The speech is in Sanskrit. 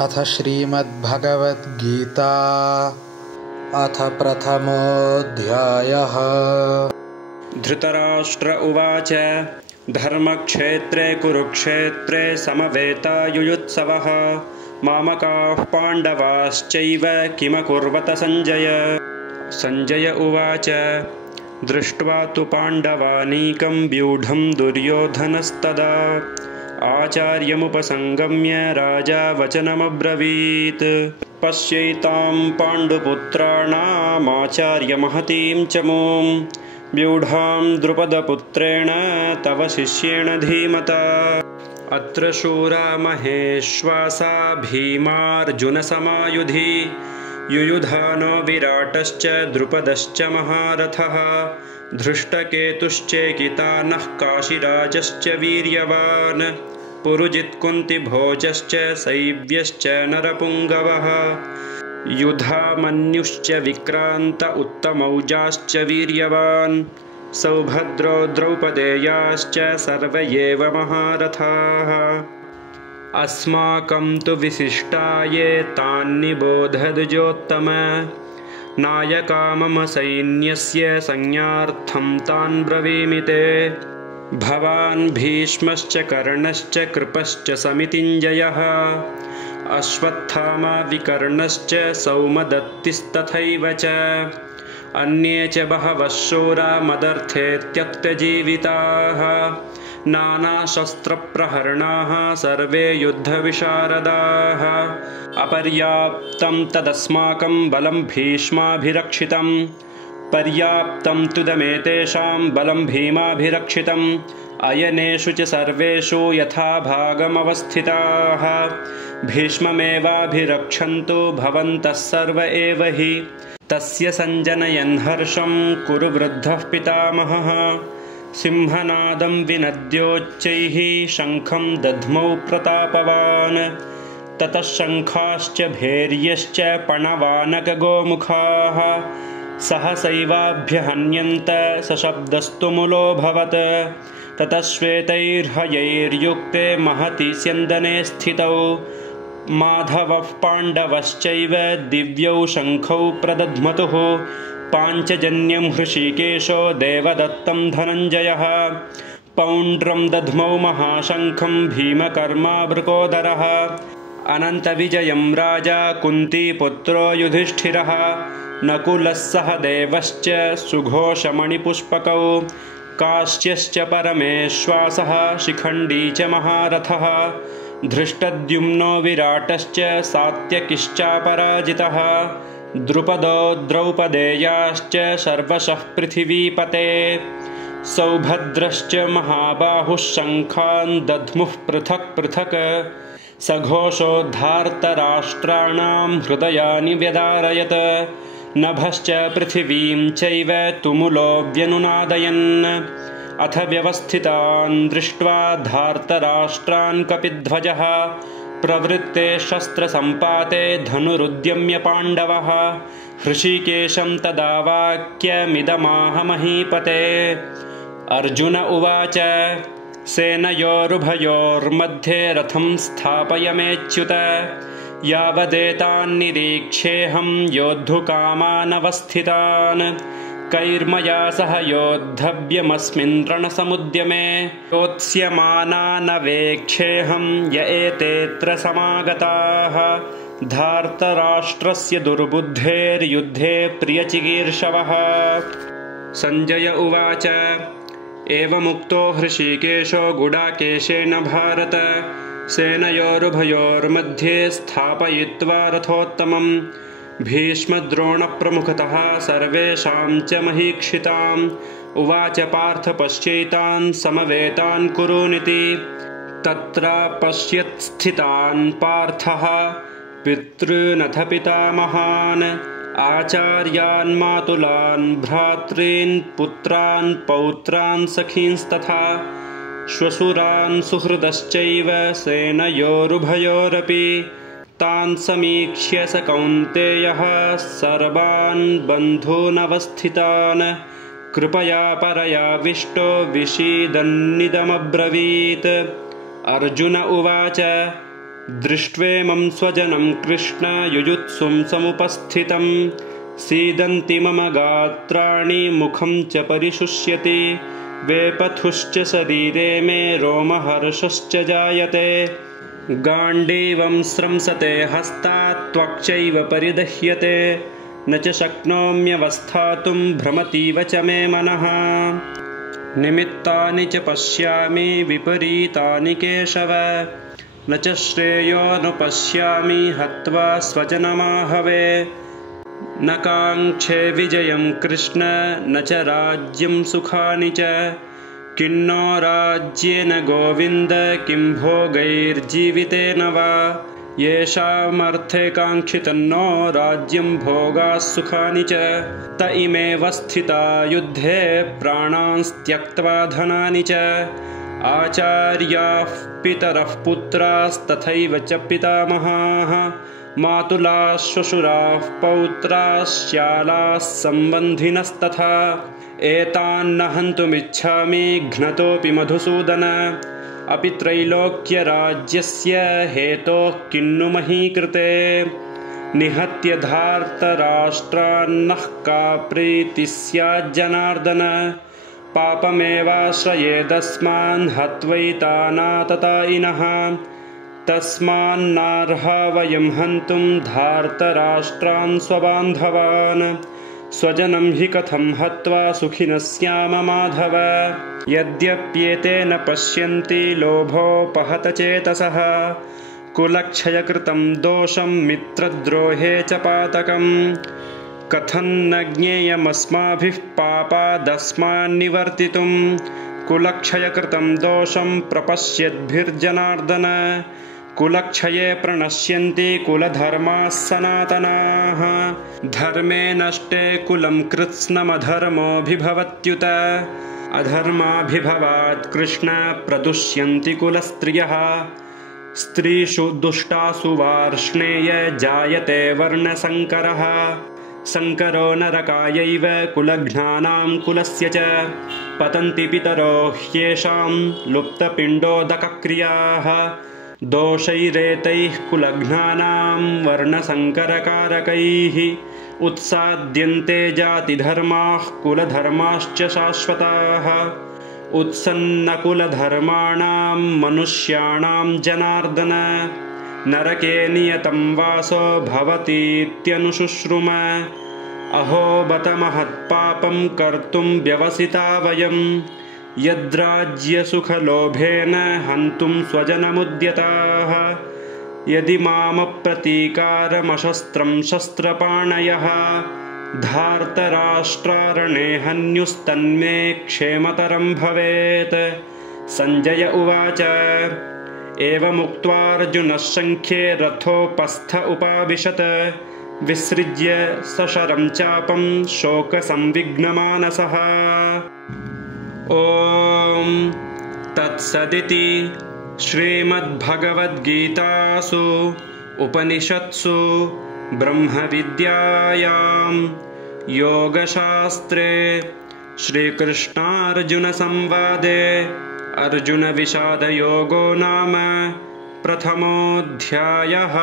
अथ श्रीमद्भगवद्गीता अथ प्रथमोऽध्यायः। धृतराष्ट्र उवाच धर्मक्षेत्रे कुरुक्षेत्रे समवेतायुयुत्सवः मामकाः पाण्डवाश्चैव किमकुर्वत सञ्जय। सञ्जय उवाच दृष्ट्वा तु पाण्डवानीकं व्यूढं दुर्योधनस्तदा आचार्यमुपसंगम्य राजा वचनमब्रवीत्। पश्यैतां पाण्डुपुत्राणामाचार्यमहतीं च मूं व्यूढां द्रुपदपुत्रेण तव शिष्येण धीमता। अत्र शूरा महेश्वासा भीमार्जुनसमायुधि युयुधानो विराटश्च द्रुपदश्च महारथः धृष्टकेतुश्चेकितानः काशिराजश्च वीर्यवान् पुरुजित्कुन्तिभोजश्च शैव्यश्च नरपुङ्गवः युधामन्युश्च विक्रान्त उत्तमौजाश्च वीर्यवान् सौभद्रो द्रौपदेयाश्च सर्व एव महारथाः। अस्माकं तु विशिष्टाये तान्निबोधद्विजोत्तम नायका मम सैन्यस्य संज्ञार्थं तान् ब्रवीमि ते। भवान् भीष्मश्च कर्णश्च कृपश्च समितिञ्जयः अश्वत्थामा विकर्णश्च सौमदत्तिस्तथैव च अन्ये च बहवः शूरा मदर्थे त्यक्तजीविताः नानाशस्त्रप्रहरणाः सर्वे युद्धविशारदाः। अपर्याप्तं तदस्माकं बलं भीष्माभिरक्षितं पर्याप्तं तुदमेतेषां बलं भीमाभिरक्षितम् अयनेषु च सर्वेषु यथाभागमवस्थिताः भीष्ममेवाभिरक्षन्तु भवन्तः सर्व एव हि। तस्य सञ्जनयन् हर्षं कुरु वृद्धः पितामहः सिंहनादं विनद्योच्चैः शङ्खं दध्मौ प्रतापवान् ततः शङ्खाश्च भैर्यश्च पणवानकगोमुखाः सहसैवाभ्यहन्यन्त सशब्दस्तु मुलोऽभवत्। ततः श्वेतैर्हयैर्युक्ते महति स्यन्दने स्थितौ माधवः पाण्डवश्चैव दिव्यौ शङ्खौ प्रदध्मतुः पाञ्चजन्यं हृषीकेशो देवदत्तं धनञ्जयः पौण्ड्रं दध्मौ महाशङ्खं भीमकर्मा वृकोदरः अनन्तविजयं राजा कुन्तीपुत्रो युधिष्ठिरः नकुलः सहदेवश्च सुघोषमणिपुष्पकौ काश्यश्च परमेश्वासः शिखण्डी च महारथः धृष्टद्युम्नो विराटश्च सात्यकिश्चापराजितः द्रुपदो द्रौपदेयाश्च सर्वशः पृथिवीपते सौभद्रश्च महाबाहुः शङ्खान् दध्मुः पृथक् पृथक् सघोषोद्धार्तराष्ट्राणां हृदयानि व्यदारयत् नभश्च पृथिवीं चैव तुमुलो व्यनुनादयन्। अथ व्यवस्थितान् दृष्ट्वा धार्तराष्ट्रान् कपिध्वजः प्रवृत्ते शस्त्रसम्पाते धनुरुद्यम्य पाण्डवः हृषीकेशं तदा वाक्यमिदमाह महीपते। अर्जुन उवाच सेनयोरुभयोर्मध्ये रथं स्थापयमेच्युत यावदेतान्निरीक्षेऽहं योद्धुकामानवस्थितान् कैर्मया सह योद्धव्यमस्मिन् रणसमुद्यमे योत्स्यमानानवेक्षेऽहं य एतेऽत्र समागताः धार्तराष्ट्रस्य दुर्बुद्धेर्युद्धे प्रियचिकीर्षवः। सञ्जय उवाच एवमुक्तो हृषीकेशो गुडाकेशेन भारत सेनयोरुभयोर्मध्ये स्थापयित्वा रथोत्तमं भीष्मद्रोणप्रमुखतः सर्वेषां च महीक्षिताम् उवाच पार्थ पश्यैतान् समवेतान् कुरूनिति। तत्र पश्यत्स्थितान् पार्थः पितॄनथ पितामहान् आचार्यान् मातुलान् भ्रातॄन् पुत्रान् पौत्रान् सखींस्तथा श्वशुरान् सुहृदश्चैव सेनयोरुभयोरपि तान् समीक्ष्य स कौन्तेयः सर्वान् बन्धूनवस्थितान् कृपया दृष्ट्वेमं स्वजनं कृष्ण युयुत्सुं समुपस्थितं सीदन्ति मम गात्राणि मुखं च परिशुष्यति वेपथुश्च शरीरे मे रोमहर्षश्च जायते गाण्डीवं स्रंसते हस्तात् त्वक्चैव परिदह्यते न च शक्नोम्यवस्थातुं भ्रमतीव च मे मनः निमित्तानि च पश्यामि विपरीतानि केशव न च श्रेयोऽनुपश्यामि हत्वा स्वजनमाहवे न काङ्क्षे विजयं कृष्ण न च राज्यं सुखानि च किन्नो राज्येन गोविन्द किं भोगैर्जीवितेन वा येषामर्थे काङ्क्षितन्नो राज्यं भोगाः सुखानि च त इमेव स्थिता युद्धे प्राणांस्त्यक्त्वा धनानि च आचार्याः पितरः पुत्रास्तथैव च पितामहाः मातुलाः श्वशुराः पौत्राः श्यालाः सम्बन्धिनस्तथा एतान्न हन्तुमिच्छामि घ्नतोऽपि मधुसूदन अपि त्रैलोक्यराज्यस्य हेतोः किन्नु महीकृते निहत्य धार्तराष्ट्रान्नः का प्रीतिः स्याज्जनार्दन पापमेवाश्रयेदस्मान् हत्वैतानाततायिनः तस्मान्नार्हा वयं हन्तुं धार्तराष्ट्रान् स्वबान्धवान् स्वजनं हि कथं हत्वा सुखिनः स्याम माधव यद्यप्येते न पश्यन्ति लोभोपहतचेतसः कुलक्षयकृतं दोषं मित्रद्रोहे च पातकं कथं न ज्ञेयमस्माभिः पापादस्मान्निवर्तितुं कुलक्षयकृतं दोषं प्रपश्यद्भिर्जनार्दन कुलक्षये प्रणश्यन्ति कुलधर्माः सनातनाः धर्मे नष्टे कुलं कृत्स्नमधर्मोऽभिभवत्युत अधर्माभिभवात् कृष्ण प्रदुष्यन्ति कुलस्त्रियः स्त्रीषु दुष्टासु वार्ष्णेय जायते वर्णसङ्करः संकरो नरकायैव कुलघ्नानां कुलस्य च पतन्ति पितरो ह्येषां लुप्तपिण्डोदकक्रियाः दोषैरेतैः कुलघ्नानां वर्णसङ्करकारकैः उत्साद्यन्ते जातिधर्माः कुलधर्माश्च शाश्वताः उत्सन्नकुलधर्माणां मनुष्याणां जनार्दन नरके नियतं वासो भवतीत्यनुशुश्रुम अहो बत महत्पापं कर्तुं व्यवसिता वयं यद्राज्यसुखलोभेन हन्तुं स्वजनमुद्यताः यदि मामप्रतीकारमशस्त्रं शस्त्रपाणयः धार्तराष्ट्रारणे हन्युस्तन्मे क्षेमतरं भवेत् सञ्जय उवाच एवमुक्त्वार्जुनः शङ्ख्ये रथोपस्थ उपाविशत् विसृज्य सशरं चापं शोकसंविघ्नमानसः ॐ तत्सदिति श्रीमद्भगवद्गीतासु उपनिषत्सु ब्रह्मविद्यायां योगशास्त्रे श्रीकृष्णार्जुनसंवादे अर्जुनविषादयोगो नाम प्रथमोऽध्यायः।